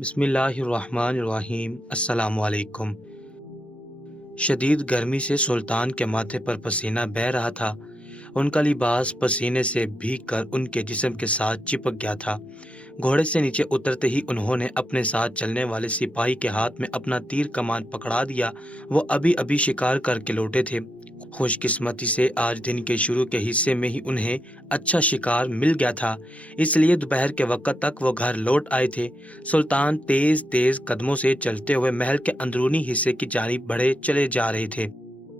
بسم اللہ الرحمن الرحیم۔ السلام علیکم۔ شدید گرمی سے سلطان کے ماتھے پر پسینہ بہہ رہا تھا۔ ان کا لباس پسینے سے بھیگ کر ان کے جسم کے ساتھ چپک گیا تھا۔ گھوڑے سے نیچے اترتے ہی انہوں نے اپنے ساتھ چلنے والے سپاہی کے ہاتھ میں اپنا تیر کمان پکڑا دیا۔ وہ ابھی ابھی شکار کر کے لوٹے تھے۔ خوش قسمتی سے آج دن کے شروع کے حصے میں ہی انہیں اچھا شکار مل گیا تھا، اس لیے دوپہر کے وقت تک وہ گھر لوٹ آئے تھے۔ سلطان تیز تیز قدموں سے چلتے ہوئے محل کے اندرونی حصے کی جانب بڑھے چلے جا رہے تھے۔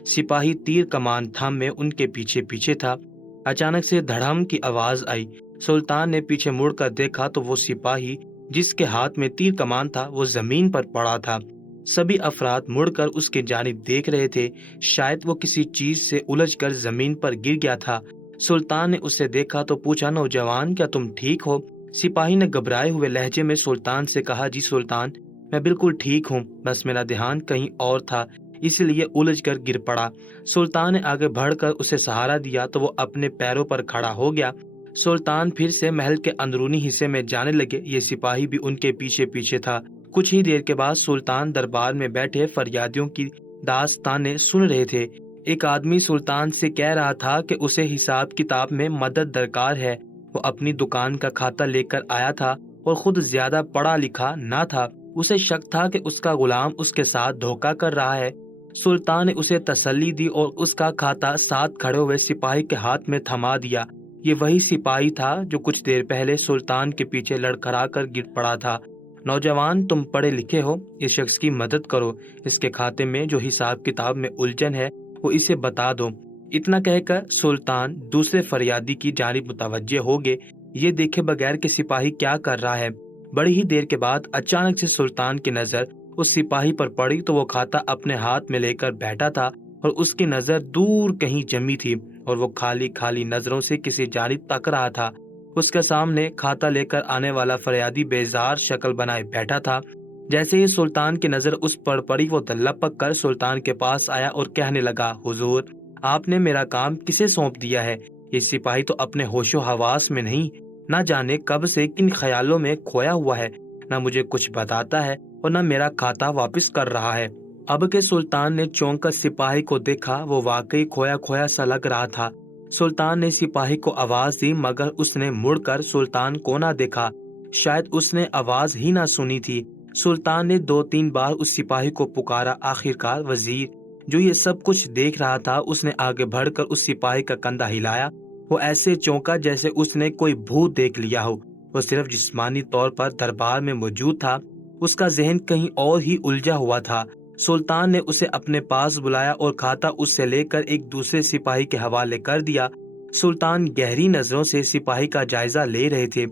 سپاہی تیر کمان تھامے ان کے پیچھے پیچھے تھا۔ اچانک سے دھڑم کی آواز آئی۔ سلطان نے پیچھے مڑ کر دیکھا تو وہ سپاہی جس کے ہاتھ میں تیر کمان تھا وہ زمین پر پڑا تھا۔ سبھی افراد مڑ کر اس کی جانب دیکھ رہے تھے، شاید وہ کسی چیز سے الجھ کر زمین پر گر گیا تھا۔ سلطان نے اسے دیکھا تو پوچھا، نوجوان کیا تم ٹھیک ہو؟ سپاہی نے گھبرائے ہوئے لہجے میں سلطان سے کہا، جی سلطان، میں بالکل ٹھیک ہوں، بس میرا دھیان کہیں اور تھا، اس لیے الجھ کر گر پڑا۔ سلطان نے آگے بڑھ کر اسے سہارا دیا تو وہ اپنے پیروں پر کھڑا ہو گیا۔ سلطان پھر سے محل کے اندرونی حصے میں جانے لگے۔ یہ سپاہی بھی ان کے پیچھے پیچھے تھا۔ کچھ ہی دیر کے بعد سلطان دربار میں بیٹھے فریادیوں کی داستانیں سن رہے تھے۔ ایک آدمی سلطان سے کہہ رہا تھا کہ اسے حساب کتاب میں مدد درکار ہے۔ وہ اپنی دکان کا کھاتا لے کر آیا تھا اور خود زیادہ پڑھا لکھا نہ تھا۔ اسے شک تھا کہ اس کا غلام اس کے ساتھ دھوکہ کر رہا ہے۔ سلطان نے اسے تسلی دی اور اس کا کھاتا ساتھ کھڑے ہوئے سپاہی کے ہاتھ میں تھما دیا۔ یہ وہی سپاہی تھا جو کچھ دیر پہلے سلطان کے پیچھے لڑکھڑا کر گر پڑا تھا۔ نوجوان، تم پڑھے لکھے ہو، اس شخص کی مدد کرو، اس کے کھاتے میں جو حساب کتاب میں الجھن ہے وہ اسے بتا دو۔ اتنا کہہ کر سلطان دوسرے فریادی کی جانب متوجہ ہو گئے، یہ دیکھے بغیر کہ سپاہی کیا کر رہا ہے۔ بڑی ہی دیر کے بعد اچانک سے سلطان کی نظر اس سپاہی پر پڑی تو وہ کھاتا اپنے ہاتھ میں لے کر بیٹھا تھا اور اس کی نظر دور کہیں جمی تھی اور وہ خالی خالی نظروں سے کسی جانب تک رہا تھا۔ اس کے سامنے کھاتا لے کر آنے والا فریادی بیزار شکل بنائے بیٹھا تھا۔ جیسے ہی سلطان کی نظر اس پر پڑی وہ لپک کر سلطان کے پاس آیا اور کہنے لگا، حضور، آپ نے میرا کام کسے سونپ دیا ہے؟ یہ سپاہی تو اپنے ہوش و حواس میں نہیں، نہ جانے کب سے کن خیالوں میں کھویا ہوا ہے، نہ مجھے کچھ بتاتا ہے اور نہ میرا کھاتا واپس کر رہا ہے۔ اب کے سلطان نے چونک کر سپاہی کو دیکھا، وہ واقعی کھویا کھویا سا لگ رہا تھا۔ سلطان نے سپاہی کو آواز دی مگر اس نے مڑ کر سلطان کو نہ دیکھا، شاید اس نے آواز ہی نہ سنی تھی۔ سلطان نے 2-3 بار اس سپاہی کو پکارا۔ آخرکار وزیر، جو یہ سب کچھ دیکھ رہا تھا، اس نے آگے بڑھ کر اس سپاہی کا کندھا ہلایا۔ وہ ایسے چونکا جیسے اس نے کوئی بھوت دیکھ لیا ہو۔ وہ صرف جسمانی طور پر دربار میں موجود تھا، اس کا ذہن کہیں اور ہی الجھا ہوا تھا۔ سلطان نے اسے اپنے پاس بلایا اور کھاتا اس سے لے کر ایک دوسرے سپاہی کے حوالے کر دیا۔ سلطان گہری نظروں سے سپاہی کا جائزہ لے رہے تھے۔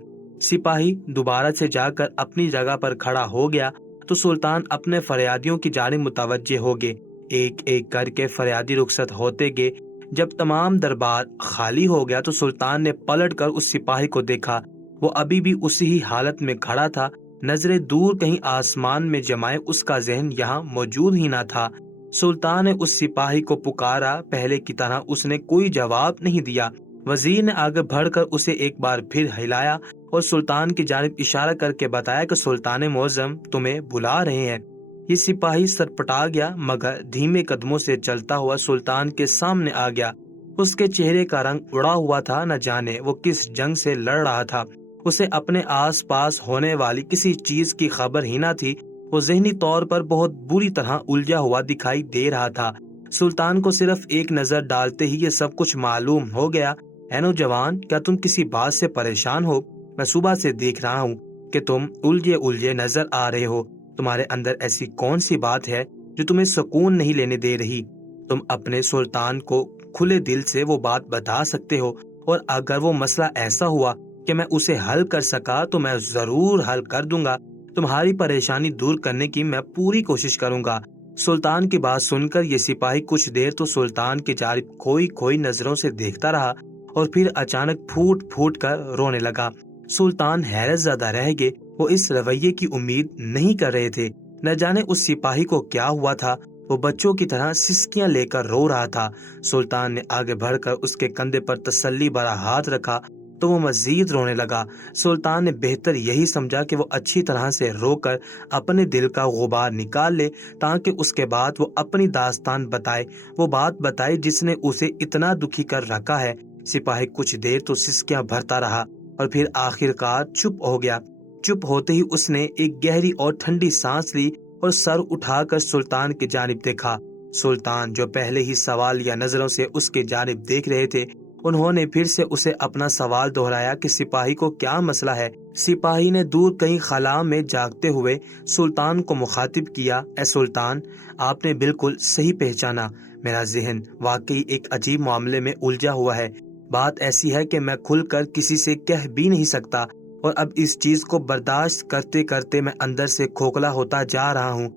سپاہی دوبارہ سے جا کر اپنی جگہ پر کھڑا ہو گیا تو سلطان اپنے فریادیوں کی جانب متوجہ ہو گئے۔ ایک ایک کر کے فریادی رخصت ہوتے گئے۔ جب تمام دربار خالی ہو گیا تو سلطان نے پلٹ کر اس سپاہی کو دیکھا۔ وہ ابھی بھی اسی ہی حالت میں کھڑا تھا، نظریں دور کہیں آسمان میں جمائے، اس کا ذہن یہاں موجود ہی نہ تھا۔ سلطان نے اس سپاہی کو پکارا، پہلے کی طرح اس نے کوئی جواب نہیں دیا۔ وزیر نے آگے بڑھ کر اسے ایک بار پھر ہلایا اور سلطان کی جانب اشارہ کر کے بتایا کہ سلطان معظم تمہیں بلا رہے ہیں۔ یہ سپاہی سرپٹا گیا مگر دھیمے قدموں سے چلتا ہوا سلطان کے سامنے آ گیا۔ اس کے چہرے کا رنگ اڑا ہوا تھا، نہ جانے وہ کس جنگ سے لڑ رہا تھا۔ اسے اپنے آس پاس ہونے والی کسی چیز کی خبر ہی نہ تھی۔ وہ ذہنی طور پر بہت بری طرح الجھا ہوا دکھائی دے رہا تھا۔ سلطان کو صرف ایک نظر ڈالتے ہی یہ سب کچھ معلوم ہو گیا۔ اے نوجوان، کیا تم کسی بات سے پریشان ہو؟ میں صبح سے دیکھ رہا ہوں کہ تم الجھے نظر آ رہے ہو۔ تمہارے اندر ایسی کون سی بات ہے جو تمہیں سکون نہیں لینے دے رہی؟ تم اپنے سلطان کو کھلے دل سے وہ بات بتا سکتے ہو، اور اگر وہ مسئلہ ایسا ہوا کہ میں اسے حل کر سکا تو میں ضرور حل کر دوں گا۔ تمہاری پریشانی دور کرنے کی میں پوری کوشش کروں گا۔ سلطان کی بات سن کر یہ سپاہی کچھ دیر تو سلطان کی جانب کھوئی کھوئی نظروں سے دیکھتا رہا اور پھر اچانک پھوٹ پھوٹ کر رونے لگا۔ سلطان حیرت زدہ رہ گئے۔ وہ اس رویے کی امید نہیں کر رہے تھے۔ نہ جانے اس سپاہی کو کیا ہوا تھا، وہ بچوں کی طرح سسکیاں لے کر رو رہا تھا۔ سلطان نے آگے بڑھ کر اس کے کندھے پر تسلی بھرا ہاتھ رکھا تو وہ مزید رونے لگا۔ سلطان نے بہتر یہی سمجھا کہ وہ اچھی طرح سے رو کر اپنے دل کا غبار نکال لے تاکہ اس کے بعد وہ اپنی داستان بتائے، وہ بات بتائے جس نے اسے اتنا دکھی کر رکھا ہے۔ سپاہی کچھ دیر تو سسکیاں بھرتا رہا اور پھر آخر کار چپ ہو گیا۔ چپ ہوتے ہی اس نے ایک گہری اور ٹھنڈی سانس لی اور سر اٹھا کر سلطان کی جانب دیکھا۔ سلطان جو پہلے ہی سوالیہ نظروں سے اس کی جانب دیکھ رہے تھے، انہوں نے پھر سے اسے اپنا سوال دہرایا کہ سپاہی کو کیا مسئلہ ہے۔ سپاہی نے دور کہیں خلا میں جاگتے ہوئے سلطان کو مخاطب کیا، اے سلطان، آپ نے بالکل صحیح پہچانا، میرا ذہن واقعی ایک عجیب معاملے میں الجھا ہوا ہے۔ بات ایسی ہے کہ میں کھل کر کسی سے کہہ بھی نہیں سکتا، اور اب اس چیز کو برداشت کرتے کرتے میں اندر سے کھوکھلا ہوتا جا رہا ہوں۔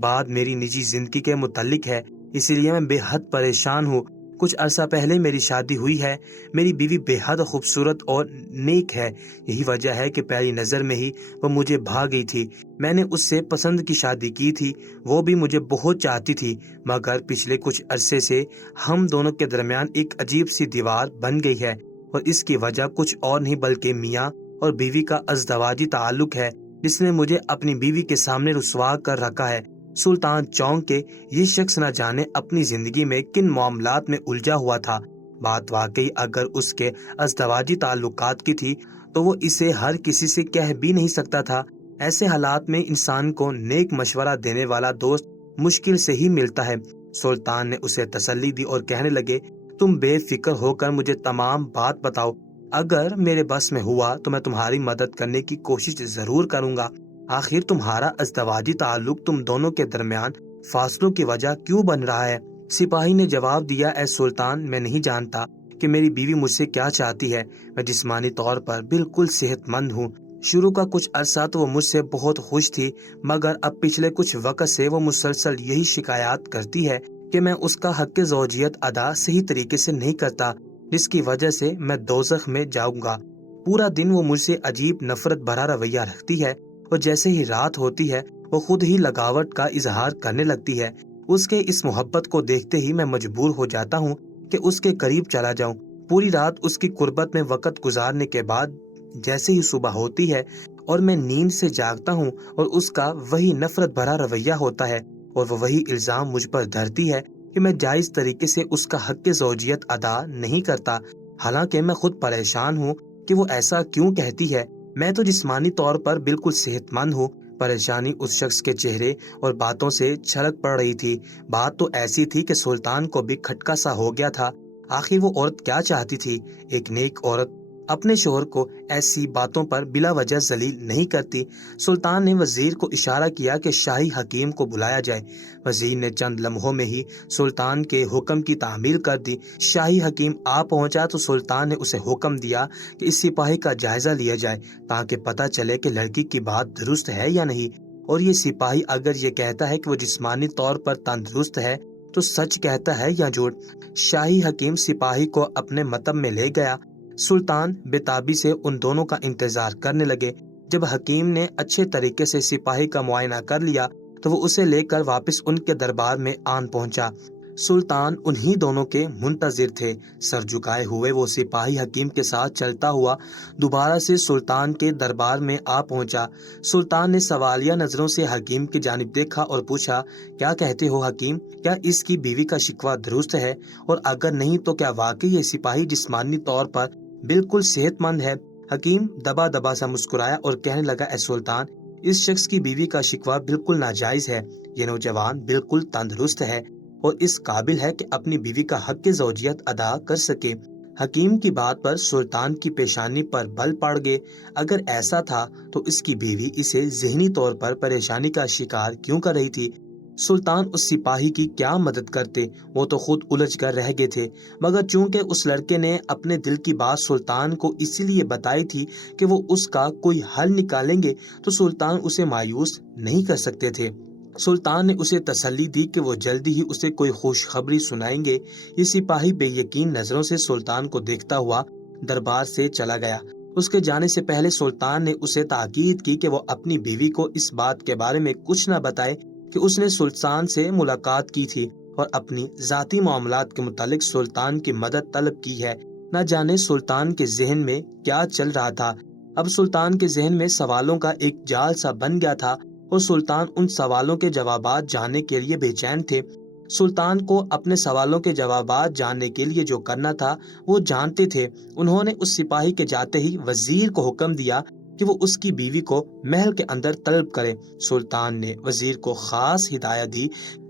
بات میری نجی زندگی کے متعلق ہے، اسی لیے میں بے حد پریشان ہوں۔ کچھ عرصہ پہلے میری شادی ہوئی ہے۔ میری بیوی بے حد خوبصورت اور نیک ہے، یہی وجہ ہے کہ پہلی نظر میں ہی وہ مجھے بھا گئی تھی۔ میں نے اس سے پسند کی شادی کی تھی، وہ بھی مجھے بہت چاہتی تھی، مگر پچھلے کچھ عرصے سے ہم دونوں کے درمیان ایک عجیب سی دیوار بن گئی ہے، اور اس کی وجہ کچھ اور نہیں بلکہ میاں اور بیوی کا ازدواجی تعلق ہے، جس نے مجھے اپنی بیوی کے سامنے رسوا کر رکھا ہے۔ سلطان چونک کے، یہ شخص نہ جانے اپنی زندگی میں کن معاملات میں الجھا ہوا تھا۔ بات واقعی اگر اس کے ازدواجی تعلقات کی تھی تو وہ اسے ہر کسی سے کہہ بھی نہیں سکتا تھا۔ ایسے حالات میں انسان کو نیک مشورہ دینے والا دوست مشکل سے ہی ملتا ہے۔ سلطان نے اسے تسلی دی اور کہنے لگے، تم بے فکر ہو کر مجھے تمام بات بتاؤ، اگر میرے بس میں ہوا تو میں تمہاری مدد کرنے کی کوشش ضرور کروں گا۔ آخر تمہارا ازدواجی تعلق تم دونوں کے درمیان فاصلوں کی وجہ کیوں بن رہا ہے؟ سپاہی نے جواب دیا، اے سلطان، میں نہیں جانتا کہ میری بیوی مجھ سے کیا چاہتی ہے۔ میں جسمانی طور پر بالکل صحت مند ہوں۔ شروع کا کچھ عرصہ تو وہ مجھ سے بہت خوش تھی، مگر اب پچھلے کچھ وقت سے وہ مسلسل یہی شکایات کرتی ہے کہ میں اس کا حق زوجیت ادا صحیح طریقے سے نہیں کرتا، جس کی وجہ سے میں دوزخ میں جاؤں گا۔ پورا دن وہ مجھ سے عجیب نفرت بھرا رویہ رکھتی ہے، اور جیسے ہی رات ہوتی ہے وہ خود ہی لگاوٹ کا اظہار کرنے لگتی ہے۔ اس کے اس محبت کو دیکھتے ہی میں مجبور ہو جاتا ہوں کہ اس کے قریب چلا جاؤں۔ پوری رات اس کی قربت میں وقت گزارنے کے بعد جیسے ہی صبح ہوتی ہے اور میں نیند سے جاگتا ہوں اور اس کا وہی نفرت بھرا رویہ ہوتا ہے، اور وہ وہی الزام مجھ پر دھرتی ہے کہ میں جائز طریقے سے اس کا حق زوجیت ادا نہیں کرتا، حالانکہ میں خود پریشان ہوں کہ وہ ایسا کیوں کہتی ہے۔ میں تو جسمانی طور پر بالکل صحت مند ہوں۔ پریشانی اس شخص کے چہرے اور باتوں سے چھلک پڑ رہی تھی۔ بات تو ایسی تھی کہ سلطان کو بھی کھٹکا سا ہو گیا تھا۔ آخر وہ عورت کیا چاہتی تھی؟ ایک نیک عورت اپنے شوہر کو ایسی باتوں پر بلا وجہ ذلیل نہیں کرتی۔ سلطان نے وزیر کو اشارہ کیا کہ شاہی حکیم کو بلایا جائے۔ وزیر نے چند لمحوں میں ہی سلطان کے حکم کی تعمیل کر دی۔ شاہی حکیم آ پہنچا تو سلطان نے اسے حکم دیا کہ اس سپاہی کا جائزہ لیا جائے تاکہ پتہ چلے کہ لڑکی کی بات درست ہے یا نہیں، اور یہ سپاہی اگر یہ کہتا ہے کہ وہ جسمانی طور پر تندرست ہے تو سچ کہتا ہے یا جھوٹ۔ شاہی حکیم سپاہی کو اپنے مطب میں لے گیا۔ سلطان بےتابی سے ان دونوں کا انتظار کرنے لگے۔ جب حکیم نے اچھے طریقے سے سپاہی کا معائنہ کر لیا تو وہ اسے لے کر واپس ان کے دربار میں آن پہنچا۔ سلطان انہی دونوں کے منتظر تھے۔ سر جھکائے ہوئے وہ سپاہی حکیم کے ساتھ چلتا ہوا دوبارہ سے سلطان کے دربار میں آ پہنچا۔ سلطان نے سوالیہ نظروں سے حکیم کی جانب دیکھا اور پوچھا، کیا کہتے ہو حکیم؟ کیا اس کی بیوی کا شکوہ درست ہے؟ اور اگر نہیں تو کیا واقعی یہ سپاہی جسمانی طور پر بالکل صحت مند ہے؟ حکیم دبا دبا سا مسکرایا اور کہنے لگا، اے سلطان، اس شخص کی بیوی کا شکوہ بالکل ناجائز ہے۔ یہ نوجوان بالکل تندرست ہے اور اس قابل ہے کہ اپنی بیوی کا حق زوجیت ادا کر سکے۔ حکیم کی بات پر سلطان کی پیشانی پر بل پڑ گئے۔ اگر ایسا تھا تو اس کی بیوی اسے ذہنی طور پر پریشانی کا شکار کیوں کر رہی تھی؟ سلطان اس سپاہی کی کیا مدد کرتے؟ وہ تو خود الجھ کر رہ گئے تھے، مگر چونکہ اس لڑکے نے اپنے دل کی بات سلطان کو اسی لیے بتائی تھی کہ وہ اس کا کوئی حل نکالیں گے تو سلطان اسے مایوس نہیں کر سکتے تھے۔ سلطان نے اسے تسلی دی کہ وہ جلدی ہی اسے کوئی خوشخبری سنائیں گے۔ یہ سپاہی بے یقین نظروں سے سلطان کو دیکھتا ہوا دربار سے چلا گیا۔ اس کے جانے سے پہلے سلطان نے اسے تاکید کی کہ وہ اپنی بیوی کو اس بات کے بارے میں کچھ نہ بتائے کہ اس نے سلطان سے ملاقات کی تھی اور اپنی ذاتی معاملات کے متعلق سلطان کی مدد طلب کی ہے۔ نہ جانے سلطان کے ذہن میں کیا چل رہا تھا۔ اب سلطان کے ذہن میں سوالوں کا ایک جال سا بن گیا تھا اور سلطان ان سوالوں کے جوابات جاننے کے لیے بے چین تھے۔ سلطان کو اپنے سوالوں کے جوابات جاننے کے لیے جو کرنا تھا وہ جانتے تھے۔ انہوں نے اس سپاہی کے جاتے ہی وزیر کو حکم دیا کہ وہ اس کی بیوی کو محل کے اندر طلب کرے۔ سلطان نے وزیر کو خاص ہدایت دی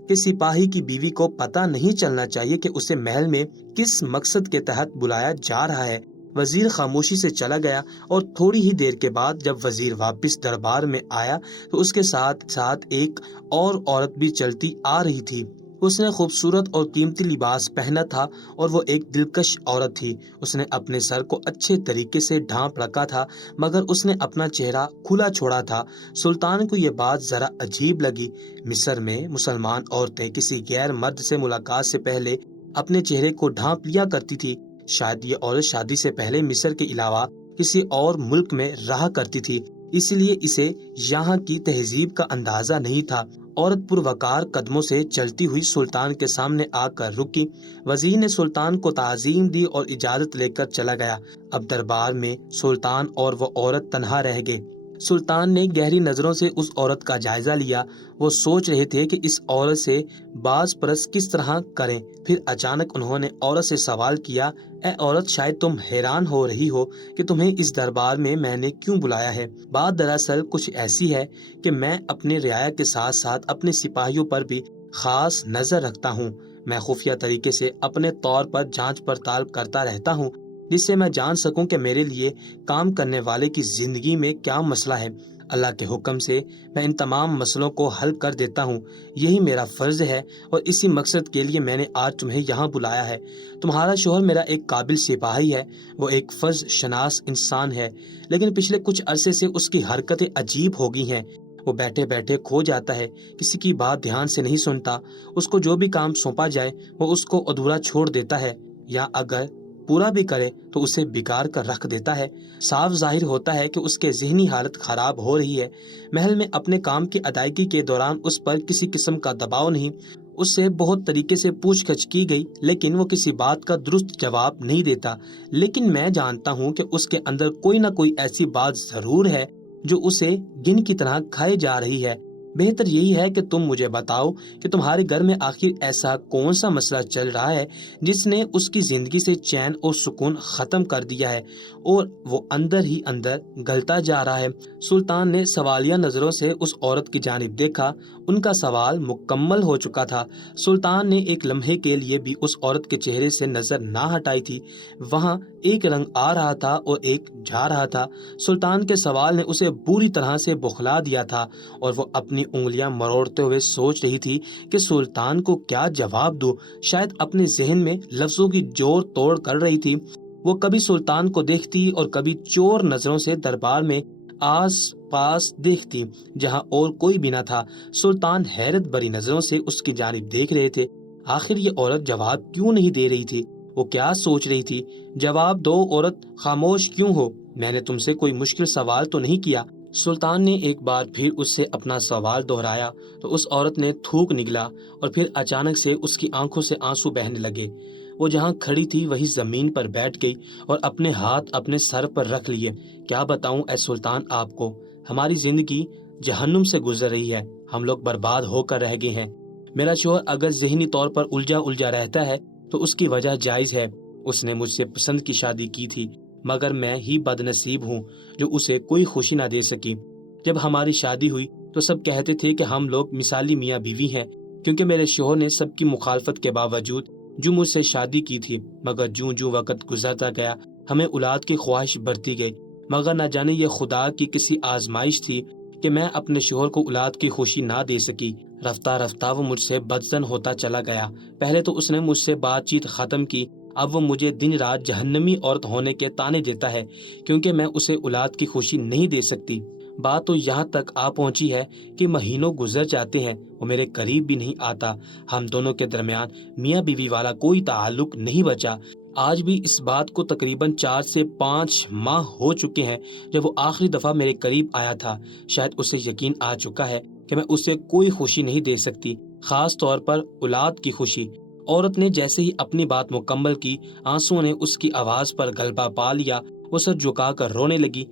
کہ سپاہی کی بیوی کو پتہ نہیں چلنا چاہیے کہ اسے محل میں کس مقصد کے تحت بلایا جا رہا ہے۔ وزیر خاموشی سے چلا گیا اور تھوڑی ہی دیر کے بعد جب وزیر واپس دربار میں آیا تو اس کے ساتھ ساتھ ایک اور عورت بھی چلتی آ رہی تھی۔ اس نے خوبصورت اور قیمتی لباس پہنا تھا اور وہ ایک دلکش عورت تھی۔ اس نے اپنے سر کو اچھے طریقے سے ڈھانپ رکھا تھا مگر اس نے اپنا چہرہ کھلا چھوڑا تھا۔ سلطان کو یہ بات ذرا عجیب لگی۔ مصر میں مسلمان عورتیں کسی غیر مرد سے ملاقات سے پہلے اپنے چہرے کو ڈھانپ لیا کرتی تھی۔ شاید یہ عورت شادی سے پہلے مصر کے علاوہ کسی اور ملک میں رہا کرتی تھی، اس لیے اسے یہاں کی تہذیب کا اندازہ نہیں تھا۔ عورت پروقار قدموں سے چلتی ہوئی سلطان کے سامنے آ کر رکی۔ وزیر نے سلطان کو تعظیم دی اور اجازت لے کر چلا گیا۔ اب دربار میں سلطان اور وہ عورت تنہا رہ گئے۔ سلطان نے گہری نظروں سے اس عورت کا جائزہ لیا۔ وہ سوچ رہے تھے کہ اس عورت سے باز پرست کس طرح کریں۔ پھر اچانک انہوں نے عورت سے سوال کیا، اے عورت، شاید تم حیران ہو رہی ہو کہ تمہیں اس دربار میں نے کیوں بلایا ہے۔ بات دراصل کچھ ایسی ہے کہ میں اپنے رعایا کے ساتھ ساتھ اپنے سپاہیوں پر بھی خاص نظر رکھتا ہوں۔ میں خفیہ طریقے سے اپنے طور پر جانچ پڑتال کرتا رہتا ہوں جس سے میں جان سکوں کہ میرے لیے کام کرنے والے کی زندگی میں کیا مسئلہ ہے۔ اللہ کے حکم سے میں ان تمام مسئلوں کو حل کر دیتا ہوں۔ یہی میرا فرض ہے اور اسی مقصد کے لیے میں نے آج تمہیں یہاں بلایا ہے۔ تمہارا شوہر میرا ایک قابل سپاہی ہے، وہ ایک فرض شناس انسان ہے، لیکن پچھلے کچھ عرصے سے اس کی حرکتیں عجیب ہو گئی ہیں۔ وہ بیٹھے بیٹھے کھو جاتا ہے، کسی کی بات دھیان سے نہیں سنتا، اس کو جو بھی کام سونپا جائے وہ اس کو ادھورا چھوڑ دیتا ہے، یا اگر پورا بھی کرے تو اسے بگاڑ کر رکھ دیتا ہے۔ صاف ظاہر ہوتا ہے کہ اس کے ذہنی حالت خراب ہو رہی ہے۔ محل میں اپنے کام کی ادائیگی کے دوران اس پر کسی قسم کا دباؤ نہیں۔ اس سے بہت طریقے سے پوچھ گچھ کی گئی لیکن وہ کسی بات کا درست جواب نہیں دیتا۔ لیکن میں جانتا ہوں کہ اس کے اندر کوئی نہ کوئی ایسی بات ضرور ہے جو اسے گن کی طرح کھائے جا رہی ہے۔ بہتر یہی ہے کہ تم مجھے بتاؤ کہ تمہارے گھر میں آخر ایسا کون سا مسئلہ چل رہا ہے جس نے اس کی زندگی سے چین اور سکون ختم کر دیا ہے اور وہ اندر ہی اندر گلتا جا رہا ہے۔ سلطان نے سوالیہ نظروں سے اس عورت کی جانب دیکھا۔ ان کا سوال مکمل ہو چکا تھا۔ سلطان نے ایک لمحے کے لیے بھی اس عورت کے چہرے سے نظر نہ ہٹائی تھی۔ وہاں ایک رنگ آ رہا تھا اور ایک جا رہا تھا۔ سلطان کے سوال نے اسے بری طرح سے بخلا دیا تھا اور وہ اپنی انگلیاں مروڑتے ہوئے سوچ رہی تھی کہ سلطان کو کیا جواب دو۔ شاید اپنے ذہن میں لفظوں کی جوڑ توڑ کر رہی تھی۔ وہ کبھی سلطان کو دیکھتی اور کبھی چور نظروں سے دربار میں آس پاس دیکھتی جہاں اور کوئی بھی نہ تھا۔ سلطان حیرت بھری نظروں سے اس کی جانب دیکھ رہے تھے۔ آخر یہ عورت جواب کیوں نہیں دے رہی تھی؟ وہ کیا سوچ رہی تھی؟ جواب دو عورت، خاموش کیوں ہو؟ میں نے تم سے کوئی مشکل سوال تو نہیں کیا؟ سلطان نے ایک بار پھر اس سے اپنا سوال دہرایا تو اس عورت نے تھوک نگلا اور پھر اچانک سے اس کی آنکھوں سے آنسو بہنے لگے۔ وہ جہاں کھڑی تھی وہی زمین پر بیٹھ گئی اور اپنے ہاتھ اپنے سر پر رکھ لیے۔ کیا بتاؤں اے سلطان آپ کو، ہماری زندگی جہنم سے گزر رہی ہے، ہم لوگ برباد ہو کر رہ گئے ہیں۔ میرا شوہر اگر ذہنی طور پر الجھا رہتا ہے تو اس کی وجہ جائز ہے۔ اس نے مجھ سے پسند کی شادی کی تھی مگر میں ہی بد نصیب ہوں جو اسے کوئی خوشی نہ دے سکی۔ جب ہماری شادی ہوئی تو سب کہتے تھے کہ ہم لوگ مثالی میاں بیوی ہیں کیونکہ میرے شوہر نے سب کی مخالفت کے باوجود جو مجھ سے شادی کی تھی، مگر جوں وقت گزرتا گیا ہمیں اولاد کی خواہش بڑھتی گئی، مگر نہ جانے یہ خدا کی کسی آزمائش تھی کہ میں اپنے شوہر کو اولاد کی خوشی نہ دے سکی۔ رفتہ رفتہ وہ مجھ سے بدظن ہوتا چلا گیا۔ پہلے تو اس نے مجھ سے بات چیت ختم کی، اب وہ مجھے دن رات جہنمی عورت ہونے کے طعنے دیتا ہے کیونکہ میں اسے اولاد کی خوشی نہیں دے سکتی۔ بات تو یہاں تک آ پہنچی ہے کہ مہینوں گزر جاتے ہیں وہ میرے قریب بھی نہیں آتا۔ ہم دونوں کے درمیان میاں بیوی والا کوئی تعلق نہیں بچا۔ آج بھی اس بات کو تقریباً 4 سے 5 ماہ ہو چکے ہیں جب وہ آخری دفعہ میرے قریب آیا تھا۔ شاید اسے یقین آ چکا ہے کہ میں اسے کوئی خوشی نہیں دے سکتی، خاص طور پر اولاد کی خوشی۔ عورت نے جیسے ہی اپنی بات مکمل کی، آنسو نے اس کی آواز پر غلبہ پا لیا۔ وہ سر جھکا کر رونے لگی،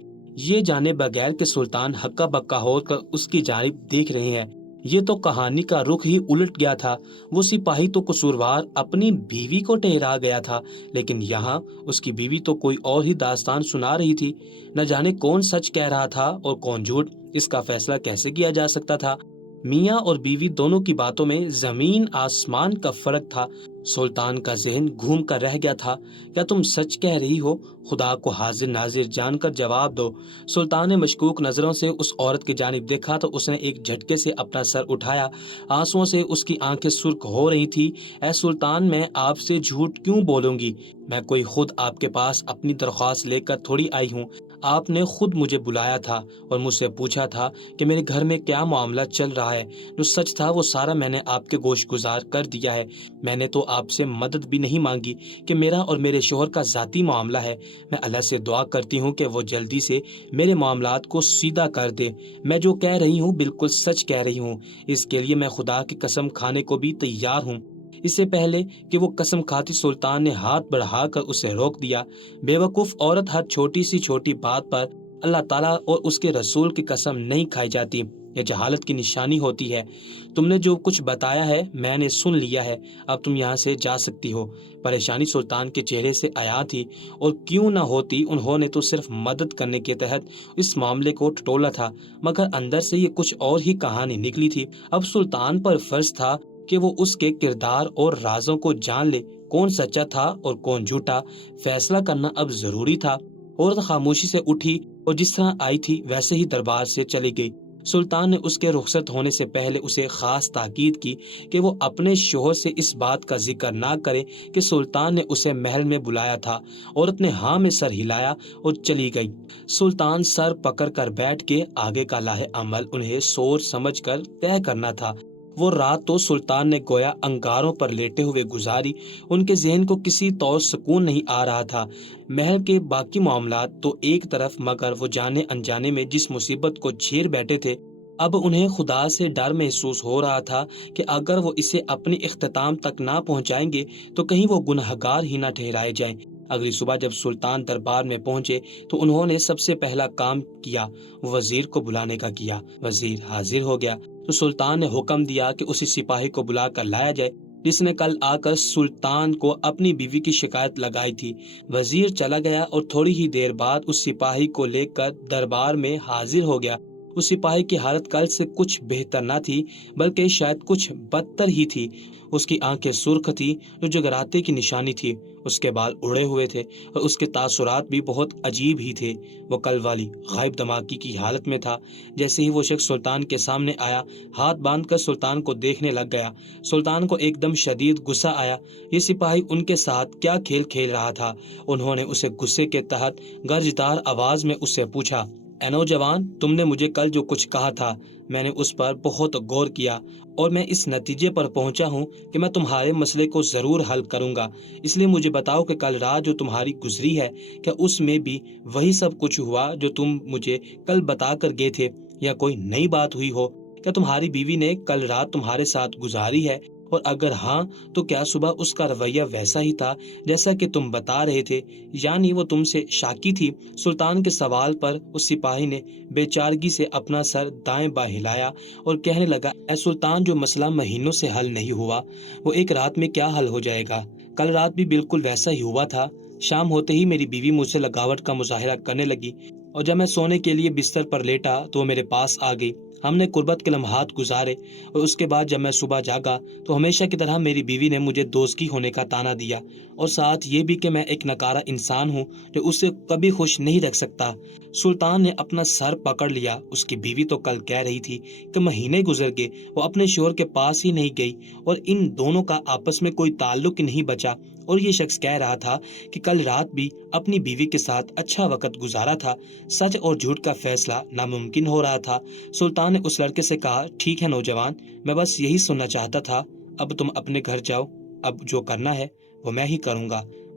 یہ جانے بغیر کہ سلطان ہکا بکا ہو کر اس کی جانب دیکھ رہے ہیں۔ یہ تو کہانی کا رخ ہی الٹ گیا تھا۔ وہ سپاہی تو قصوروار اپنی بیوی کو ٹھہرا گیا تھا، لیکن یہاں اس کی بیوی تو کوئی اور ہی داستان سنا رہی تھی۔ نہ جانے کون سچ کہہ رہا تھا اور کون جھوٹ، اس کا فیصلہ کیسے کیا جا سکتا تھا؟ میاں اور بیوی دونوں کی باتوں میں زمین آسمان کا فرق تھا۔ سلطان کا ذہن گھوم کر رہ گیا تھا۔ کیا تم سچ کہہ رہی ہو؟ خدا کو حاضر ناظر جان کر جواب دو۔ سلطان نے مشکوک نظروں سے اس عورت کی جانب دیکھا تو اس نے ایک جھٹکے سے اپنا سر اٹھایا۔ آنسوؤں سے اس کی آنکھیں سرخ ہو رہی تھی۔ اے سلطان، میں آپ سے جھوٹ کیوں بولوں گی؟ میں کوئی خود آپ کے پاس اپنی درخواست لے کر تھوڑی آئی ہوں۔ آپ نے خود مجھے بلایا تھا اور مجھ سے پوچھا تھا کہ میرے گھر میں کیا معاملہ چل رہا ہے۔ جو سچ تھا وہ سارا میں نے آپ کے گوش گزار کر دیا ہے۔ میں نے تو آپ سے مدد بھی نہیں مانگی کہ میرا اور میرے شوہر کا ذاتی معاملہ ہے۔ میں اللہ سے دعا کرتی ہوں کہ وہ جلدی سے میرے معاملات کو سیدھا کر دے۔ میں جو کہہ رہی ہوں بالکل سچ کہہ رہی ہوں۔ اس کے لیے میں خدا کی قسم کھانے کو بھی تیار ہوں۔ اس سے پہلے کہ وہ قسم کھاتی، سلطان نے ہاتھ بڑھا کر اسے روک دیا۔ بے وقوف عورت، ہر چھوٹی سی چھوٹی بات پر اللہ تعالیٰ اور اس کے رسول کی قسم نہیں کھائی جاتی۔ یہ جہالت کی نشانی ہوتی ہے۔ تم نے جو کچھ بتایا ہے میں نے سن لیا ہے، اب تم یہاں سے جا سکتی ہو۔ پریشانی سلطان کے چہرے سے عیاں تھی، اور کیوں نہ ہوتی، انہوں نے تو صرف مدد کرنے کے تحت اس معاملے کو ٹٹولا تھا، مگر اندر سے یہ کچھ اور ہی کہانی نکلی تھی۔ اب سلطان پر فرض تھا کہ وہ اس کے کردار اور رازوں کو جان لے، کون سچا تھا اور کون جھوٹا۔ فیصلہ کرنا اب ضروری تھا۔ عورت خاموشی سے اٹھی اور جس طرح آئی تھی ویسے ہی دربار سے چلی گئی۔ سلطان نے اس کے رخصت ہونے سے پہلے اسے خاص تاکید کی کہ وہ اپنے شوہر سے اس بات کا ذکر نہ کرے کہ سلطان نے اسے محل میں بلایا تھا۔ عورت نے ہاں میں سر ہلایا اور چلی گئی۔ سلطان سر پکڑ کر بیٹھ کے آگے کا لاہ عمل انہیں سوچ سمجھ کر طے کرنا تھا۔ وہ رات تو سلطان نے گویا انگاروں پر لیٹے ہوئے گزاری۔ ان کے ذہن کو کسی طور سکون نہیں آ رہا تھا۔ محل کے باقی معاملات تو ایک طرف، مگر وہ جانے انجانے میں جس مصیبت کو جھیر بیٹھے تھے، اب انہیں خدا سے ڈر محسوس ہو رہا تھا کہ اگر وہ اسے اپنی اختتام تک نہ پہنچائیں گے تو کہیں وہ گنہگار ہی نہ ٹھہرائے جائیں۔ اگلی صبح جب سلطان دربار میں پہنچے تو انہوں نے سب سے پہلا کام کیا وزیر کو بلانے کا کیا۔ وزیر حاضر ہو گیا تو سلطان نے حکم دیا کہ اسی سپاہی کو بلا کر لایا جائے جس نے کل آ کر سلطان کو اپنی بیوی کی شکایت لگائی تھی۔ وزیر چلا گیا اور تھوڑی ہی دیر بعد اس سپاہی کو لے کر دربار میں حاضر ہو گیا۔ اس سپاہی کی حالت کل سے کچھ بہتر نہ تھی، بلکہ شاید کچھ بدتر ہی تھی۔ اس کی آنکھیں سرخ تھی جو جگراتے کی نشانی تھی، اس کے بال اڑے ہوئے تھے اور اس کے تاثرات بھی بہت عجیب ہی تھے۔ وہ کل والی غائب دماغی کی حالت میں تھا۔ جیسے ہی وہ شخص سلطان کے سامنے آیا، ہاتھ باندھ کر سلطان کو دیکھنے لگ گیا۔ سلطان کو ایک دم شدید غصہ آیا۔ یہ سپاہی ان کے ساتھ کیا کھیل کھیل رہا تھا؟ انہوں نے اسے غصے کے تحت گرجدار آواز میں اس سے پوچھا، اے نوجوان، تم نے مجھے کل جو کچھ کہا تھا میں نے اس پر بہت غور کیا اور میں اس نتیجے پر پہنچا ہوں کہ میں تمہارے مسئلے کو ضرور حل کروں گا۔ اس لیے مجھے بتاؤ کہ کل رات جو تمہاری گزری ہے کیا اس میں بھی وہی سب کچھ ہوا جو تم مجھے کل بتا کر گئے تھے، یا کوئی نئی بات ہوئی ہو؟ کیا تمہاری بیوی نے کل رات تمہارے ساتھ گزاری ہے، اور اگر ہاں تو کیا صبح اس کا رویہ ویسا ہی تھا جیسا کہ تم بتا رہے تھے، یعنی وہ تم سے شاکی تھی؟ سلطان کے سوال پر اس سپاہی نے بے چارگی سے اپنا سر دائیں بائیں ہلایا اور کہنے لگا، اے سلطان، جو مسئلہ مہینوں سے حل نہیں ہوا وہ ایک رات میں کیا حل ہو جائے گا؟ کل رات بھی بالکل ویسا ہی ہوا تھا۔ شام ہوتے ہی میری بیوی مجھ سے لگاوٹ کا مظاہرہ کرنے لگی، اور جب میں سونے کے لیے بستر پر لیٹا تو وہ میرے پاس آ گئی۔ ہم نے قربت کے لمحات گزارے، اور اس کے بعد جب میں صبح جاگا تو ہمیشہ کی طرح میری بیوی نے مجھے دوزخی ہونے کا طعنہ دیا، اور ساتھ یہ بھی کہ میں ایک نکارہ انسان ہوں جو اسے کبھی خوش نہیں رکھ سکتا۔ سلطان نے اپنا سر پکڑ لیا۔ اس کی بیوی تو کل کہہ رہی تھی کہ مہینے گزر گئے وہ اپنے شوہر کے پاس ہی نہیں گئی، اور ان دونوں کا آپس میں کوئی تعلق ہی نہیں بچا، اور یہ شخص کہہ رہا تھا کہ کل رات بھی اپنی بیوی کے ساتھ اچھا وقت گزارا تھا۔ سچ اور جھوٹ کا فیصلہ ناممکن ہو رہا تھا۔ سلطان نے اس لڑکے سے کہا، ٹھیک ہے نوجوان، میں بس یہی سننا چاہتا تھا، اب تم اپنے گھر جاؤ، اب جو کرنا ہے وہ میں ہی کروں گا۔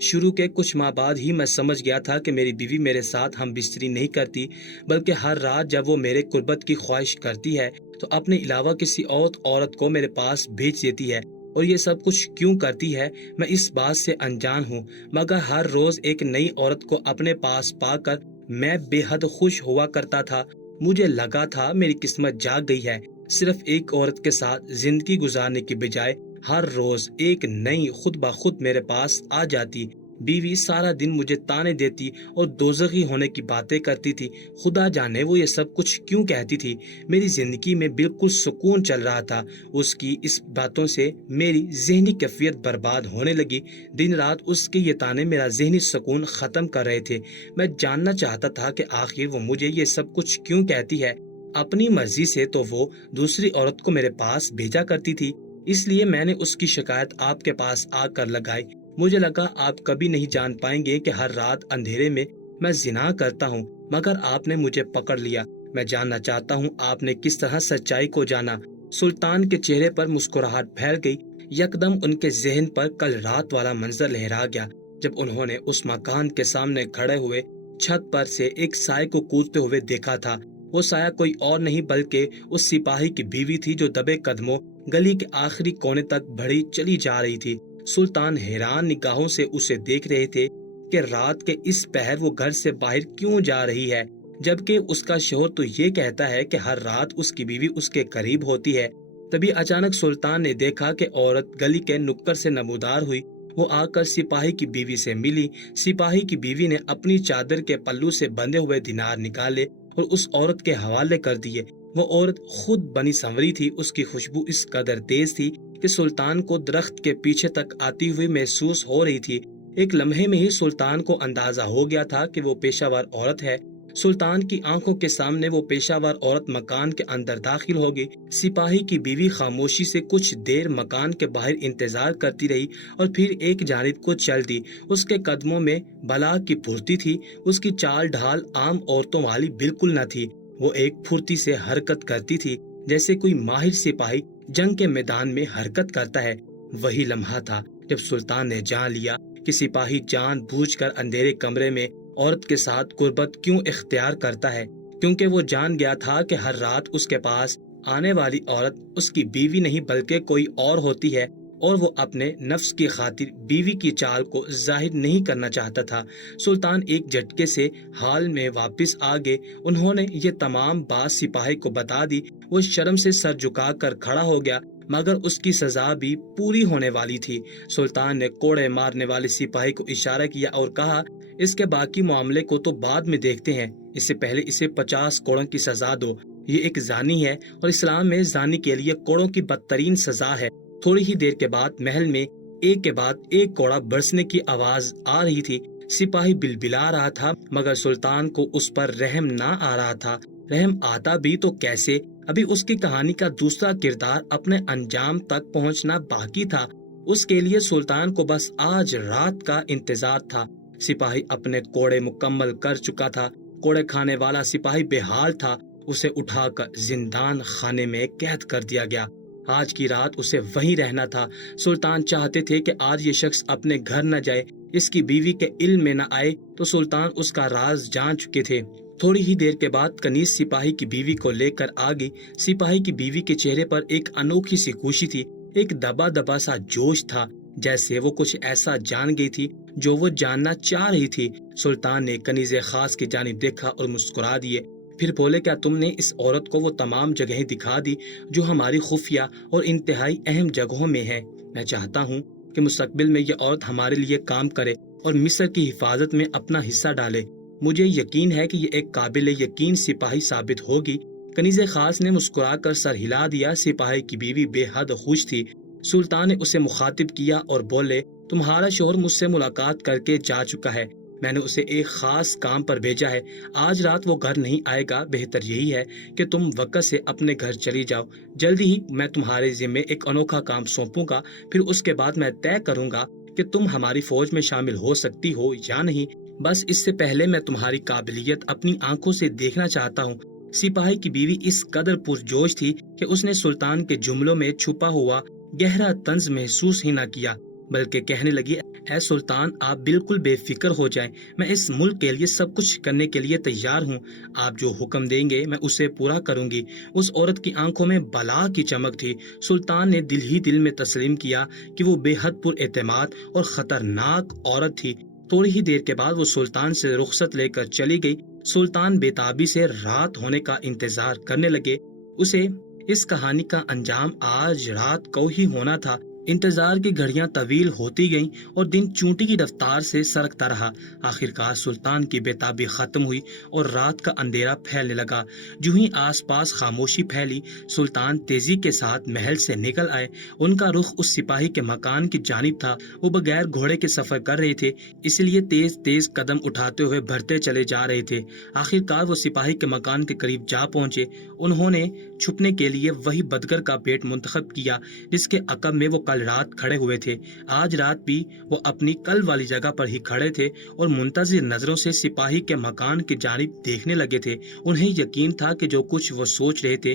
شروع کے کچھ ماہ بعد ہی میں سمجھ گیا تھا کہ میری بیوی میرے ساتھ ہم بستری نہیں کرتی، بلکہ ہر رات جب وہ میرے قربت کی خواہش کرتی ہے تو اپنے علاوہ کسی اور عورت کو میرے پاس بھیج دیتی ہے۔ اور یہ سب کچھ کیوں کرتی ہے میں اس بات سے انجان ہوں، مگر ہر روز ایک نئی عورت کو اپنے پاس پا کر میں بے حد خوش ہوا کرتا تھا۔ مجھے لگا تھا میری قسمت جاگ گئی ہے، صرف ایک عورت کے ساتھ زندگی گزارنے کی بجائے ہر روز ایک نئی خود بخود میرے پاس آ جاتی۔ بیوی سارا دن مجھے تانے دیتی اور دوزخی ہونے کی باتیں کرتی تھی۔ خدا جانے وہ یہ سب کچھ کیوں کہتی تھی۔ میری زندگی میں بالکل سکون چل رہا تھا۔ اس کی اس باتوں سے میری ذہنی کیفیت برباد ہونے لگی۔ دن رات اس کے یہ تانے میرا ذہنی سکون ختم کر رہے تھے۔ میں جاننا چاہتا تھا کہ آخر وہ مجھے یہ سب کچھ کیوں کہتی ہے۔ اپنی مرضی سے تو وہ دوسری عورت کو میرے پاس بھیجا کرتی تھی، اس لیے میں نے اس کی شکایت آپ کے پاس آ کر لگائی۔ مجھے لگا آپ کبھی نہیں جان پائیں گے کہ ہر رات اندھیرے میں زنا کرتا ہوں، مگر آپ نے مجھے پکڑ لیا۔ میں جاننا چاہتا ہوں آپ نے کس طرح سچائی کو جانا۔ سلطان کے چہرے پر مسکراہٹ پھیل گئی۔ یکدم ان کے ذہن پر کل رات والا منظر لہرا گیا جب انہوں نے اس مکان کے سامنے کھڑے ہوئے چھت پر سے ایک سائے کو کودتے ہوئے دیکھا تھا۔ وہ سایہ کوئی اور نہیں بلکہ اس سپاہی کی بیوی تھی جو دبے قدموں گلی کے آخری کونے تک بڑھی چلی جا رہی تھی۔ سلطان حیران نگاہوں سے اسے دیکھ رہے تھے کہ رات کے اس پہر وہ گھر سے باہر کیوں جا رہی ہے، جبکہ اس کا شوہر تو یہ کہتا ہے کہ ہر رات اس کی بیوی اس کے قریب ہوتی ہے۔ تبھی اچانک سلطان نے دیکھا کہ عورت گلی کے نکڑ سے نمودار ہوئی۔ وہ آ کر سپاہی کی بیوی سے ملی۔ سپاہی کی بیوی نے اپنی چادر کے پلو سے بندھے ہوئے دینار نکالے اور اس عورت کے حوالے کر دیے۔ وہ عورت خود بنی سنوری تھی۔ اس کی خوشبو اس قدر تیز تھی کہ سلطان کو درخت کے پیچھے تک آتی ہوئی محسوس ہو رہی تھی۔ ایک لمحے میں ہی سلطان کو اندازہ ہو گیا تھا کہ وہ پیشہ ور عورت ہے۔ سلطان کی آنکھوں کے سامنے وہ پیشہ ور عورت مکان کے اندر داخل ہوگی۔ سپاہی کی بیوی خاموشی سے کچھ دیر مکان کے باہر انتظار کرتی رہی اور پھر ایک جانب کو چل دی۔ اس کے قدموں میں بلا کی پھرتی تھی۔ اس کی چال ڈھال عام عورتوں والی بالکل نہ تھی۔ وہ ایک پھرتی سے حرکت کرتی تھی جیسے کوئی ماہر سپاہی جنگ کے میدان میں حرکت کرتا ہے۔ وہی لمحہ تھا جب سلطان نے جان لیا کہ سپاہی جان بوجھ کر اندھیرے کمرے میں عورت کے ساتھ قربت کیوں اختیار کرتا ہے، کیونکہ وہ جان گیا تھا کہ ہر رات اس کے پاس آنے والی عورت اس کی بیوی نہیں بلکہ کوئی اور ہوتی ہے، اور وہ اپنے نفس کی خاطر بیوی کی چال کو ظاہر نہیں کرنا چاہتا تھا۔ سلطان ایک جھٹکے سے حال میں واپس آ گئے۔ انہوں نے یہ تمام بات سپاہی کو بتا دی۔ وہ شرم سے سر جھکا کر کھڑا ہو گیا، مگر اس کی سزا بھی پوری ہونے والی تھی۔ سلطان نے کوڑے مارنے والے سپاہی کو اشارہ کیا اور کہا، اس کے باقی معاملے کو تو بعد میں دیکھتے ہیں، اس سے پہلے اسے 50 کوڑوں کی سزا دو۔ یہ ایک زانی ہے اور اسلام میں زانی کے لیے کوڑوں کی بدترین سزا ہے۔ تھوڑی ہی دیر کے بعد محل میں ایک کے بعد ایک کوڑا برسنے کی آواز آ رہی تھی۔ سپاہی بلبلا رہا تھا، مگر سلطان کو اس پر رحم نہ آ رہا تھا۔ رحم آتا بھی تو کیسے؟ ابھی اس کی کہانی کا دوسرا کردار اپنے انجام تک پہنچنا باقی تھا۔ اس کے لیے سلطان کو بس آج رات کا انتظار تھا۔ سپاہی اپنے کوڑے مکمل کر چکا تھا۔ کوڑے کھانے والا سپاہی بے حال تھا۔ اسے اٹھا کر زندان خانے میں قید کر دیا گیا۔ آج کی رات اسے وہیں رہنا تھا۔ سلطان چاہتے تھے کہ آج یہ شخص اپنے گھر نہ جائے، اس کی بیوی کے علم میں نہ آئے، تو سلطان اس کا راز جان چکے تھے۔ تھوڑی ہی دیر کے بعد کنیز سپاہی کی بیوی کو لے کر آ گئی۔ سپاہی کی بیوی کے چہرے پر ایک انوکھی سی خوشی تھی، ایک دبا دبا سا جوش تھا، جیسے وہ کچھ ایسا جان گئی تھی جو وہ جاننا چاہ رہی تھی۔ سلطان نے کنیز خاص کی جانب دیکھا اور مسکرا دیے، پھر بولے، کیا تم نے اس عورت کو وہ تمام جگہیں دکھا دی جو ہماری خفیہ اور انتہائی اہم جگہوں میں ہیں؟ میں چاہتا ہوں کہ مستقبل میں یہ عورت ہمارے لیے کام کرے اور مصر کی حفاظت میں اپنا حصہ ڈالے۔ مجھے یقین ہے کہ یہ ایک قابل یقین سپاہی ثابت ہوگی۔ کنیز خاص نے مسکرا کر سر ہلا دیا۔ سپاہی کی بیوی بے حد خوش تھی۔ سلطان نے اسے مخاطب کیا اور بولے، تمہارا شوہر مجھ سے ملاقات کر کے جا چکا ہے۔ میں نے اسے ایک خاص کام پر بھیجا ہے۔ آج رات وہ گھر نہیں آئے گا۔ بہتر یہی ہے کہ تم وقت سے اپنے گھر چلی جاؤ۔ جلدی ہی میں تمہارے ذمے ایک انوکھا کام سونپوں گا، پھر اس کے بعد میں طے کروں گا کہ تم ہماری فوج میں شامل ہو سکتی ہو یا نہیں۔ بس اس سے پہلے میں تمہاری قابلیت اپنی آنکھوں سے دیکھنا چاہتا ہوں۔ سپاہی کی بیوی اس قدر پرجوش تھی کہ اس نے سلطان کے جملوں میں چھپا ہوا گہرا طنز محسوس ہی نہ کیا، بلکہ کہنے لگی، اے سلطان، آپ بالکل بے فکر ہو جائیں، میں اس ملک کے لیے سب کچھ کرنے کے لیے تیار ہوں، آپ جو حکم دیں گے میں اسے پورا کروں گی۔ اس عورت کی آنکھوں میں بلا کی چمک تھی۔ سلطان نے دل ہی دل میں تسلیم کیا کہ وہ بے حد پر اعتماد اور خطرناک عورت تھی۔ تھوڑی ہی دیر کے بعد وہ سلطان سے رخصت لے کر چلی گئی۔ سلطان بےتابی سے رات ہونے کا انتظار کرنے لگے۔ اسے اس کہانی کا انجام آج رات کو ہی ہونا تھا۔ انتظار کی گھڑیاں طویل ہوتی گئیں اور دن چونٹی کی رفتار سے سرکتا رہا۔ آخرکار سلطان کی بےتابی ختم ہوئی اور رات کا اندھیرا پھیلنے لگا۔ جو ہی آس پاس خاموشی پھیلی، سلطان تیزی کے ساتھ محل سے نکل آئے۔ ان کا رخ اس سپاہی کے مکان کی جانب تھا۔ وہ بغیر گھوڑے کے سفر کر رہے تھے، اس لیے تیز تیز قدم اٹھاتے ہوئے بڑھتے چلے جا رہے تھے۔ آخرکار وہ سپاہی کے مکان کے قریب جا پہنچے۔ انہوں نے چھپنے کے لیے وہی بدگر کا پیٹ منتخب کیا جس کے عقب میں وہ کل رات کھڑے ہوئے تھے۔ آج رات بھی وہ اپنی کل والی جگہ پر ہی کھڑے تھے اور منتظر نظروں سے سپاہی کے مکان کی جانب دیکھنے لگے تھے۔ انہیں یقین تھا کہ جو کچھ وہ سوچ رہے تھے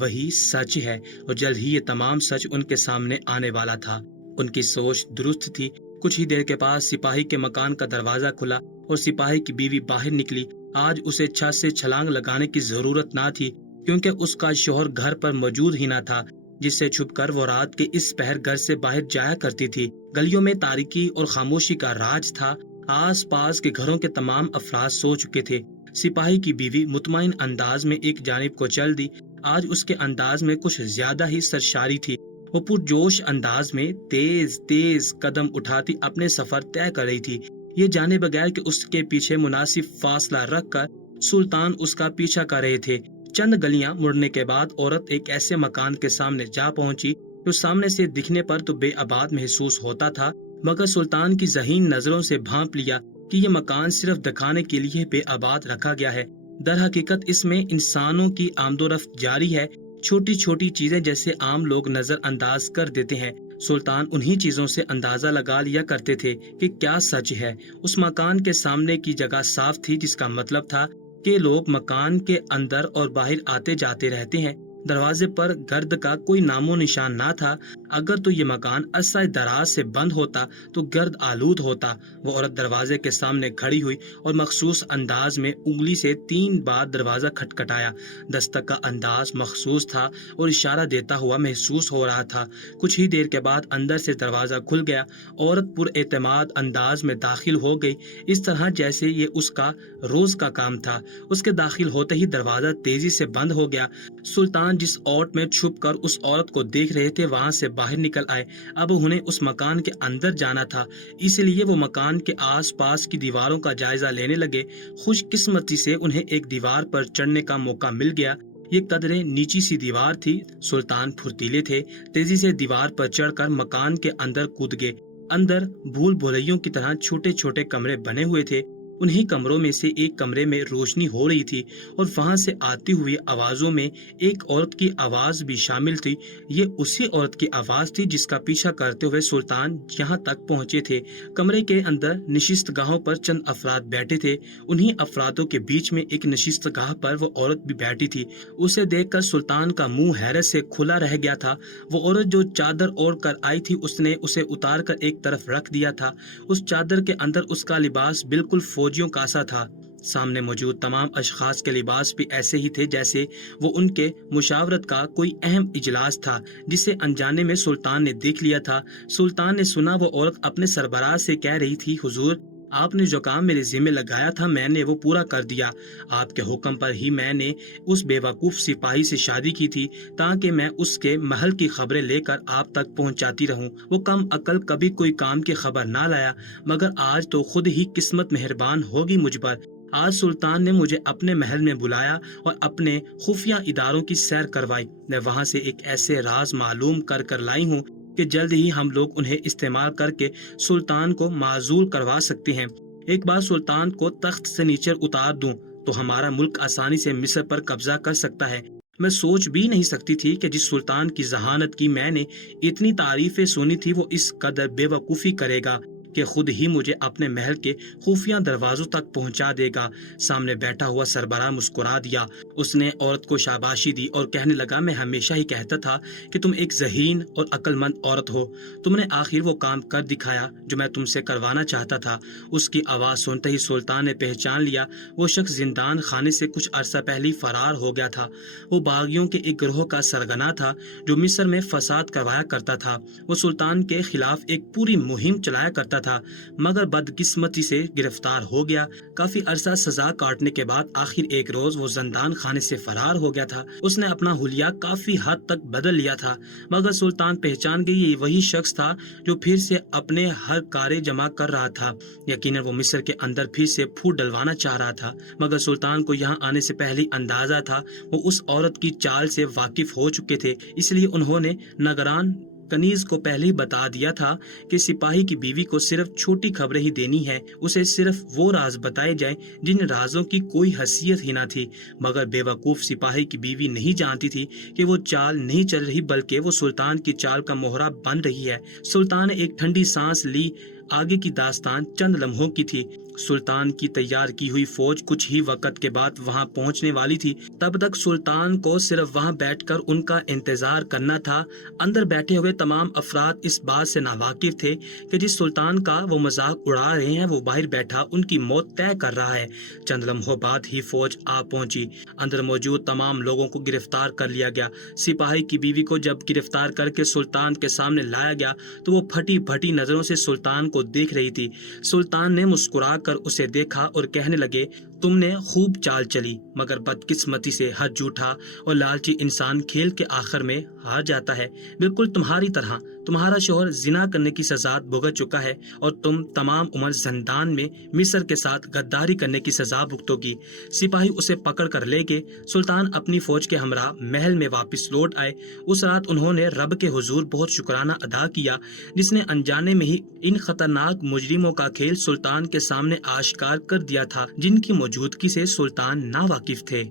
وہی سچ ہے اور جلد ہی یہ تمام سچ ان کے سامنے آنے والا تھا۔ ان کی سوچ درست تھی۔ کچھ ہی دیر کے بعد سپاہی کے مکان کا دروازہ کھلا اور سپاہی کی بیوی باہر نکلی۔ آج اسے چھت سے چھلانگ لگانے کی ضرورت نہ تھی کیونکہ اس کا شوہر گھر پر موجود ہی نہ تھا، جس سے چھپ کر وہ رات کے اس پہر گھر سے باہر جایا کرتی تھی۔ گلیوں میں تاریکی اور خاموشی کا راج تھا۔ آس پاس کے گھروں کے تمام افراد سو چکے تھے۔ سپاہی کی بیوی مطمئن انداز میں ایک جانب کو چل دی۔ آج اس کے انداز میں کچھ زیادہ ہی سرشاری تھی۔ وہ پرجوش انداز میں تیز تیز قدم اٹھاتی اپنے سفر طے کر رہی تھی، یہ جانے بغیر کہ اس کے پیچھے مناسب فاصلہ رکھ کر سلطان اس کا پیچھا کر رہے تھے۔ چند گلیاں مڑنے کے بعد عورت ایک ایسے مکان کے سامنے جا پہنچی جو سامنے سے دکھنے پر تو بے آباد محسوس ہوتا تھا، مگر سلطان کی ذہین نظروں سے بھانپ لیا کہ یہ مکان صرف دکھانے کے لیے بے آباد رکھا گیا ہے۔ در حقیقت اس میں انسانوں کی آمد و رفت جاری ہے۔ چھوٹی چھوٹی چیزیں جیسے عام لوگ نظر انداز کر دیتے ہیں، سلطان انہی چیزوں سے اندازہ لگا لیا کرتے تھے کہ کیا سچ ہے۔ اس مکان کے سامنے کی جگہ صاف تھی، جس کا مطلب تھا کہ لوگ مکان کے اندر اور باہر آتے جاتے رہتے ہیں۔ دروازے پر گرد کا کوئی نام و نشان نہ تھا۔ اگر تو یہ مکان عرصہ دراز سے بند ہوتا تو گرد آلود ہوتا۔ وہ عورت دروازے کے سامنے کھڑی ہوئی اور مخصوص انداز میں انگلی سے 3 بار دروازہ کھٹکھٹایا۔ دستک کا انداز مخصوص تھا اور اشارہ دیتا ہوا محسوس ہو رہا تھا۔ کچھ ہی دیر کے بعد اندر سے دروازہ کھل گیا۔ عورت پر اعتماد انداز میں داخل ہو گئی، اس طرح جیسے یہ اس کا روز کا کام تھا۔ اس کے داخل ہوتے ہی دروازہ تیزی سے بند ہو گیا۔ سلطان جس اوٹ میں چھپ کر اس عورت کو دیکھ رہے تھے وہاں سے باہر نکل آئے۔ اب انہیں اس مکان کے اندر جانا تھا، اس لیے وہ مکان کے آس پاس کی دیواروں کا جائزہ لینے لگے۔ خوش قسمتی سے انہیں ایک دیوار پر چڑھنے کا موقع مل گیا۔ یہ قدرے نیچی سی دیوار تھی۔ سلطان پھرتیلے تھے، تیزی سے دیوار پر چڑھ کر مکان کے اندر کود گئے۔ اندر بھول بھلیوں کی طرح چھوٹے چھوٹے کمرے بنے ہوئے تھے۔ انہی کمروں میں سے ایک کمرے میں روشنی ہو رہی تھی اور وہاں سے آتی ہوئی آوازوں میں ایک عورت کی آواز بھی شامل تھی۔ یہ اسی عورت کی آواز تھی جس کا پیچھا کرتے ہوئے سلطان یہاں تک پہنچے تھے۔ کمرے کے اندر نشست گاہوں پر چند افراد بیٹھے تھے۔ انہی افرادوں کے بیچ میں ایک نشست گاہ پر وہ عورت بھی بیٹھی تھی۔ اسے دیکھ کر سلطان کا منہ حیرت سے کھلا رہ گیا تھا۔ وہ عورت جو چادر اوڑھ کر آئی تھی، اس نے اسے اتار کر ایک طرف رکھ دیا تھا۔ اس چادر کے اندر اس کا لباس بالکل فوجیوں کا سا تھا۔ سامنے موجود تمام اشخاص کے لباس بھی ایسے ہی تھے جیسے وہ ان کے مشاورت کا کوئی اہم اجلاس تھا جسے انجانے میں سلطان نے دیکھ لیا تھا۔ سلطان نے سنا وہ عورت اپنے سربراہ سے کہہ رہی تھی، حضور، آپ نے جو کام میرے ذمہ لگایا تھا میں نے وہ پورا کر دیا۔ آپ کے حکم پر ہی میں نے اس بے وقوف سپاہی سے شادی کی تھی تاکہ میں اس کے محل کی خبریں لے کر آپ تک پہنچاتی رہوں۔ وہ کم عقل کبھی کوئی کام کی خبر نہ لایا، مگر آج تو خود ہی قسمت مہربان ہوگی مجھ پر۔ آج سلطان نے مجھے اپنے محل میں بلایا اور اپنے خفیہ اداروں کی سیر کروائی۔ میں وہاں سے ایک ایسے راز معلوم کر لائی ہوں کہ جلد ہی ہم لوگ انہیں استعمال کر کے سلطان کو معزول کروا سکتے ہیں۔ ایک بار سلطان کو تخت سے نیچے اتار دوں تو ہمارا ملک آسانی سے مصر پر قبضہ کر سکتا ہے۔ میں سوچ بھی نہیں سکتی تھی کہ جس سلطان کی ذہانت کی میں نے اتنی تعریفیں سنی تھی وہ اس قدر بے وقوفی کرے گا۔ کہ خود ہی مجھے اپنے محل کے خفیہ دروازوں تک پہنچا دے گا۔ سامنے بیٹھا ہوا سربراہ مسکرا دیا۔ اس نے عورت کو شاباشی دی اور کہنے لگا، میں ہمیشہ ہی کہتا تھا کہ تم ایک ذہین اور عقل مند عورت ہو۔ تم نے آخر وہ کام کر دکھایا جو میں تم سے کروانا چاہتا تھا۔ اس کی آواز سنتے ہی سلطان نے پہچان لیا۔ وہ شخص زندان خانے سے کچھ عرصہ پہلے فرار ہو گیا تھا۔ وہ باغیوں کے ایک گروہ کا سرگنا تھا جو مصر میں فساد کروایا کرتا تھا۔ وہ سلطان کے خلاف ایک پوری مہم چلایا کرتا تھا، مگر بدقسمتی سے گرفتار ہو گیا۔ کافی عرصہ سزا کاٹنے کے بعد آخر ایک روز وہ زندان خانے سے فرار ہو گیا تھا۔ اس نے اپنا حلیہ کافی حد تک بدل لیا تھا، مگر سلطان پہچان گئی یہ وہی شخص تھا جو پھر سے اپنے ہر کارے جمع کر رہا تھا۔ یقیناً وہ مصر کے اندر پھر سے پھوٹ ڈلوانا چاہ رہا تھا، مگر سلطان کو یہاں آنے سے پہلے اندازہ تھا۔ وہ اس عورت کی چال سے واقف ہو چکے تھے، اس لیے انہوں نے نگران کنیز کو پہلے ہی بتا دیا تھا کہ سپاہی کی بیوی کو صرف چھوٹی خبریں ہی دینی ہے، اسے صرف وہ راز بتائے جائیں جن رازوں کی کوئی حیثیت ہی نہ تھی۔ مگر بے وقوف سپاہی کی بیوی نہیں جانتی تھی کہ وہ چال نہیں چل رہی بلکہ وہ سلطان کی چال کا مہرہ بن رہی ہے۔ سلطان نے ایک ٹھنڈی سانس لی۔ آگے کی داستان چند لمحوں کی تھی۔ سلطان کی تیار کی ہوئی فوج کچھ ہی وقت کے بعد وہاں پہنچنے والی تھی۔ تب تک سلطان کو صرف وہاں بیٹھ کر ان کا انتظار کرنا تھا۔ اندر بیٹھے ہوئے تمام افراد اس بات سے ناواقف تھے کہ جس سلطان کا وہ مذاق اڑا رہے ہیں وہ باہر بیٹھا ان کی موت طے کر رہا ہے۔ چند لمحوں بعد ہی فوج آ پہنچی۔ اندر موجود تمام لوگوں کو گرفتار کر لیا گیا۔ سپاہی کی بیوی کو جب گرفتار کر کے سلطان کے سامنے لایا گیا تو وہ پھٹی پھٹی نظروں سے سلطان کو دیکھ رہی تھی۔ سلطان نے مسکرا کر اسے دیکھا اور کہنے لگے، تم نے خوب چال چلی، مگر بدقسمتی سے حد جھوٹا اور لالچی انسان کھیل کے آخر میں ہار جاتا ہے۔ بالکل تمہاری طرح تمہارا شوہر زنا کرنے کی سزا بھگت چکا ہے اور تم تمام عمر زندان میں مصر کے ساتھ غداری کرنے کی سزا بھگتو گی۔ سپاہی اسے پکڑ کر لے گئے۔ سلطان اپنی فوج کے ہمراہ محل میں واپس لوٹ آئے۔ اس رات انہوں نے رب کے حضور بہت شکرانہ ادا کیا جس نے انجانے میں ہی ان خطرناک مجرموں کا کھیل سلطان کے سامنے آشکار کر دیا تھا جن کی موجودگی سے سلطان ناواقف تھے۔